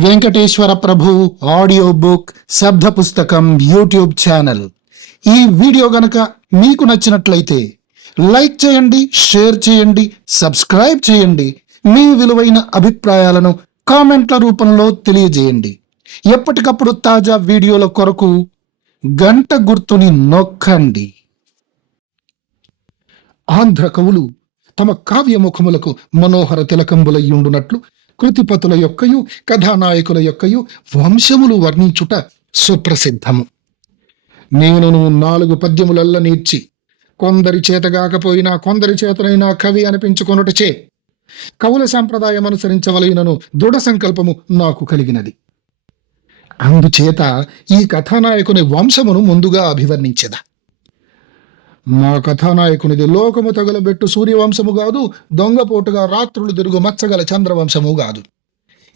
వెంకటేశ్వర ప్రభు audio book శబ్ద పుస్తకం YouTube channel. ఈ వీడియో గనక మీకు నచ్చినట్లయితే లైక్ చేయండి షేర్ చేయండి సబ్స్క్రైబ్ చేయండి. మీ విలువైన అభిప్రాయాలను కామెంట్ల రూపంలో తెలియజేయండి. ఎప్పటికప్పుడు తాజా వీడియోల కొరకు గంట గుర్తుని నొక్కండి. ఆంధ్ర కవులు తమ కావ్యముఖములకు మనోహర తిలకంబులయ్యుండునట్లు కృతిపతుల యొక్కయు కథానాయకుల యొక్కయు వంశములు వర్ణించుట సుప్రసిద్ధము. నేనును నాలుగు పద్యములల్ల నేర్చి కొందరి చేతగాకపోయినా కొందరి చేతనైనా కవి అనిపించుకొనుటచే కవుల సాంప్రదాయం అనుసరించవలైనను దృఢ సంకల్పము నాకు కలిగినది. అందుచేత ఈ కథానాయకుని వంశమును ముందుగా అభివర్ణించదా. మా కథానాయకునిది లోకము తగలబెట్టు సూర్యవంశము కాదు దొంగపోటుగా రాత్రులు తిరుగు మచ్చగల చంద్రవంశము కాదు.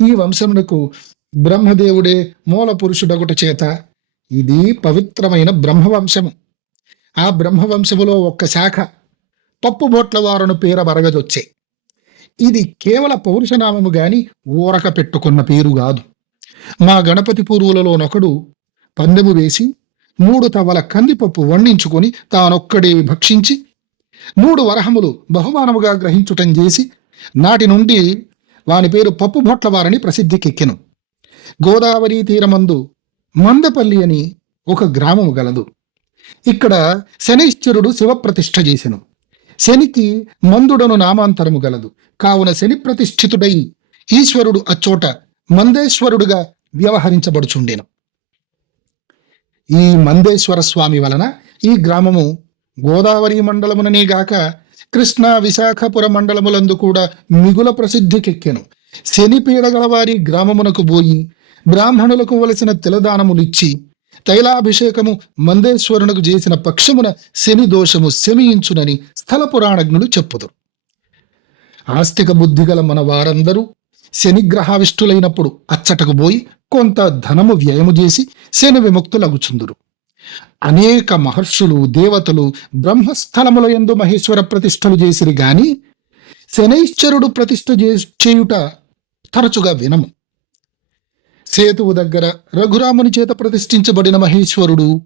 ఈ వంశమునకు బ్రహ్మదేవుడే మూల పురుషుడగుట చేత ఇది పవిత్రమైన బ్రహ్మవంశము. ఆ బ్రహ్మవంశములో ఒక్క శాఖ పప్పు బొట్ల వారును పేర వరగదొచ్చే. ఇది కేవల పౌరుషనామము గాని ఊరక పెట్టుకున్న పేరు కాదు. మా గణపతి పూర్వులలోనొకడు పందెము వేసి మూడు తవల కందిపప్పు వండించుకొని తానొక్కడే భక్షించి మూడు వరహములు బహుమానముగా గ్రహించుటం చేసి నాటి నుండి వాని పేరు పప్పు భొట్లవారని ప్రసిద్ధికెక్కెను. గోదావరి తీరమందు మందపల్లి అని ఒక గ్రామము గలదు. ఇక్కడ శనైశ్వరుడు శివప్రతిష్ఠ చేసెను. శనికి మందుడను నామాంతరము గలదు. కావున శని ప్రతిష్ఠితుడై ఈశ్వరుడు అచ్చోట మందేశ్వరుడుగా వ్యవహరించబడుచుండెను. ఈ మందేశ్వర స్వామి వలన ఈ గ్రామము గోదావరి మండలముననే గాక కృష్ణా విశాఖపుర మండలములందు కూడా మిగుల ప్రసిద్ధికెక్కెను. శనిపీడగలవారి గ్రామమునకు పోయి బ్రాహ్మణులకు వలసిన తిలదానములిచ్చి తైలాభిషేకము మందేశ్వరునకు చేసిన పక్షమున శని దోషము శమియించునని స్థల పురాణజ్ఞులు చెప్పుదురు. ఆస్తిక బుద్ధి గల మన వారందరూ శనిగ్రహావిష్ఠులైనప్పుడు అచ్చటకు పోయి కొంత ధనము వ్యయము చేసి శని విముక్తులగుచుందురు. అనేక మహర్షులు దేవతలు బ్రహ్మస్థలముల ఎందు మహేశ్వర ప్రతిష్టలు చేసిరి గాని శనైశ్వరుడు ప్రతిష్ఠ చే- చేయుట తరచుగా వినము. సేతువు దగ్గర రఘురాముని చేత ప్రతిష్ఠించబడిన మహేశ్వరుడు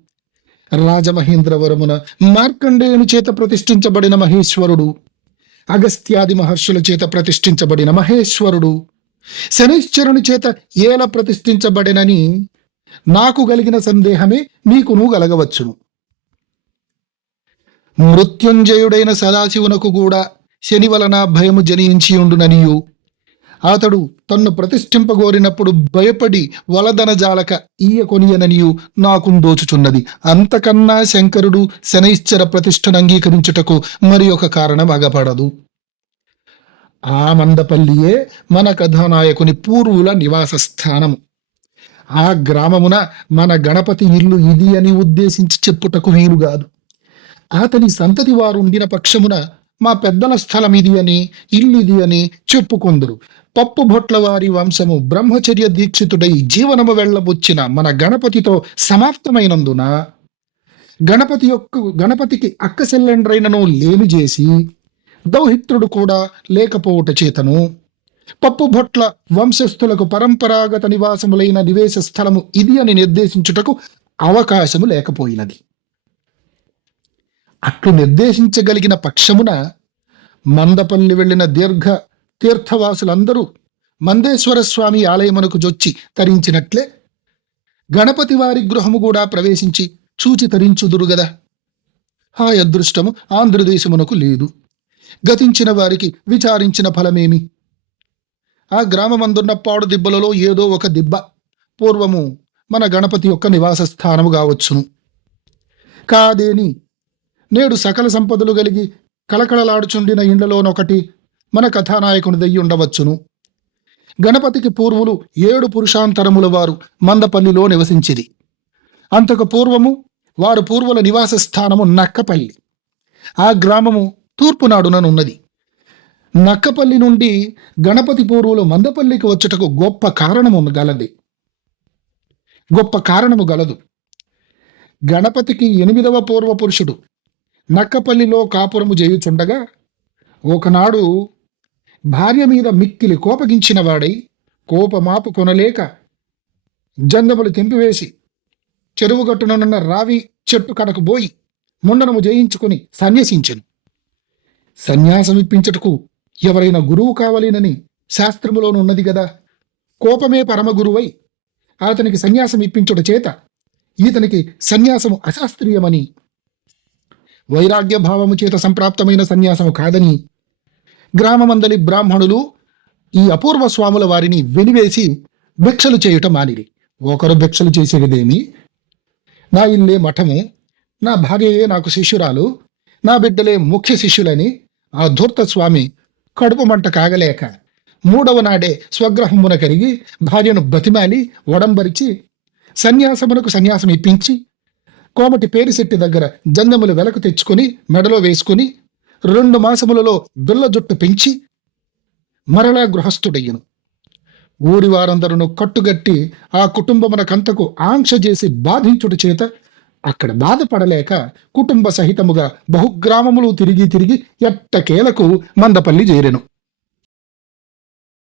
రాజమహేంద్రవరమున మార్కండేయుని చేత ప్రతిష్ఠించబడిన మహేశ్వరుడు అగస్త్యాది మహర్షుల చేత ప్రతిష్ఠించబడిన మహేశ్వరుడు శనిశ్చరుని చేత ఏల ప్రతిష్ఠించబడినని నాకు కలిగిన సందేహమే మీకును గలగవచ్చును. మృత్యుంజయుడైన సదాశివునకు కూడా శని వలన భయము జనించి ఉండుననియు. అతడు తన్ను ప్రతిష్ఠింపగోరినప్పుడు భయపడి వలదన జాలక ఈయ కొనియననియు నాకు దోచుచున్నది. అంతకన్నా శంకరుడు శనైశ్చర ప్రతిష్టను అంగీకరించుటకు మరి ఒక కారణం అగపడదు. ఆ మందపల్లియే మన కథానాయకుని పూర్వుల నివాస స్థానము ఆ గ్రామమున మన గణపతి ఇల్లు ఇది అని ఉద్దేశించి చెప్పుటకు వీలు కాదు. అతని సంతతి వారు ఉండిన పక్షమున మా పెద్దల స్థలం ఇది అని ఇల్లు ఇది అని చెప్పుకుందురు. పప్పు భొట్ల వారి వంశము బ్రహ్మచర్య దీక్షితుడై జీవనము వెళ్ళబుచ్చిన మన గణపతితో సమాప్తమైనందున గణపతి యొక్క గణపతికి అక్క సెల్లెండ్రైనను లేమి చేసి దౌహిత్రుడు కూడా లేకపోవుట చేతను. పప్పుభొట్ల వంశస్థులకు పరంపరాగత నివాసములైన నివేశ స్థలము ఇది అని నిర్దేశించుటకు అవకాశము లేకపోయినది. అట్లు నిర్దేశించగలిగిన పక్షమున మందపల్లి వెళ్ళిన దీర్ఘ తీర్థవాసులందరూ మందేశ్వర స్వామి ఆలయమునకు జొచ్చి తరించినట్లే గణపతి వారి గృహము కూడా ప్రవేశించి చూచి తరించుదురుగదా ఆ అదృష్టము ఆంధ్రదేశమునకు లేదు. గతించిన వారికి విచారించిన ఫలమేమి? ఆ గ్రామమందున్న పాడు దిబ్బలలో ఏదో ఒక దిబ్బ. పూర్వము మన గణపతి యొక్క నివాస స్థానము కావచ్చును. కాదేని? నేడు సకల సంపదలు కలిగి కళకళలాడుచుండిన ఇండ్లలోనొకటి మన కథానాయకునిదయ్యి ఉండవచ్చును. గణపతికి పూర్వులు ఏడు పురుషాంతరముల వారు మందపల్లిలో నివసించిరి. అంతకు పూర్వము వారు పూర్వుల నివాస స్థానము నక్కపల్లి. ఆ గ్రామము తూర్పునాడుననున్నది నక్కపల్లి నుండి గణపతి పూర్వులు మందపల్లికి వచ్చుటకు గొప్ప కారణము గలది గొప్ప కారణము గలదు. గణపతికి ఎనిమిదవ పూర్వ పురుషుడు. నక్కపల్లిలో కాపురము చేయుచుండగా ఒకనాడు భార్య మీద మిక్కిలి కోపగించిన వాడై కోపమాపు కొనలేక జంగములు తెంపివేసి చెరువుగట్టుననున్న రావి చెట్టు కడకు పోయి ముండనము జయించుకుని సన్యసించెను. సన్యాసం ఇప్పించుటకు ఎవరైనా గురువు కావాలినని శాస్త్రములోనున్నది గదా. కోపమే పరమ గురువై అతనికి సన్యాసం ఇప్పించుట చేత ఈతనికి సన్యాసము అశాస్త్రీయమని. వైరాగ్య భావము చేత సంప్రాప్తమైన సన్యాసము కాదని గ్రామమందలి బ్రాహ్మణులు ఈ అపూర్వ స్వాముల వారిని వెలివేసి భిక్షలు చేయుట మానిరి. ఒకరు భిక్షలు చేసేదేమి? నా ఇల్లే మఠము నా భార్యయే నాకు శిష్యురాలు నా బిడ్డలే ముఖ్య శిష్యులని ఆ ధూర్త స్వామి కడుపు మంట కాగలేక మూడవ నాడే స్వగ్రహమున కరిగి భార్యను బతిమాలి వడంబరిచి సన్యాసమునకు సన్యాసం ఇప్పించి కోమటి పేరిశెట్టి దగ్గర జందములు వెలకు తెచ్చుకొని మెడలో వేసుకుని రెండు మాసములలో బిల్ల జుట్టు పెంచి మరలా గృహస్థుడయ్యను. ఊరి వారందరూ కట్టుగట్టి ఆ కుటుంబమునకంతకు ఆంక్ష చేసి బాధించుట చేత అక్కడ బాధపడలేక కుటుంబ సహితముగా బహుగ్రామములు తిరిగి తిరిగి ఎట్టకేలకు మందపల్లి చేరెను.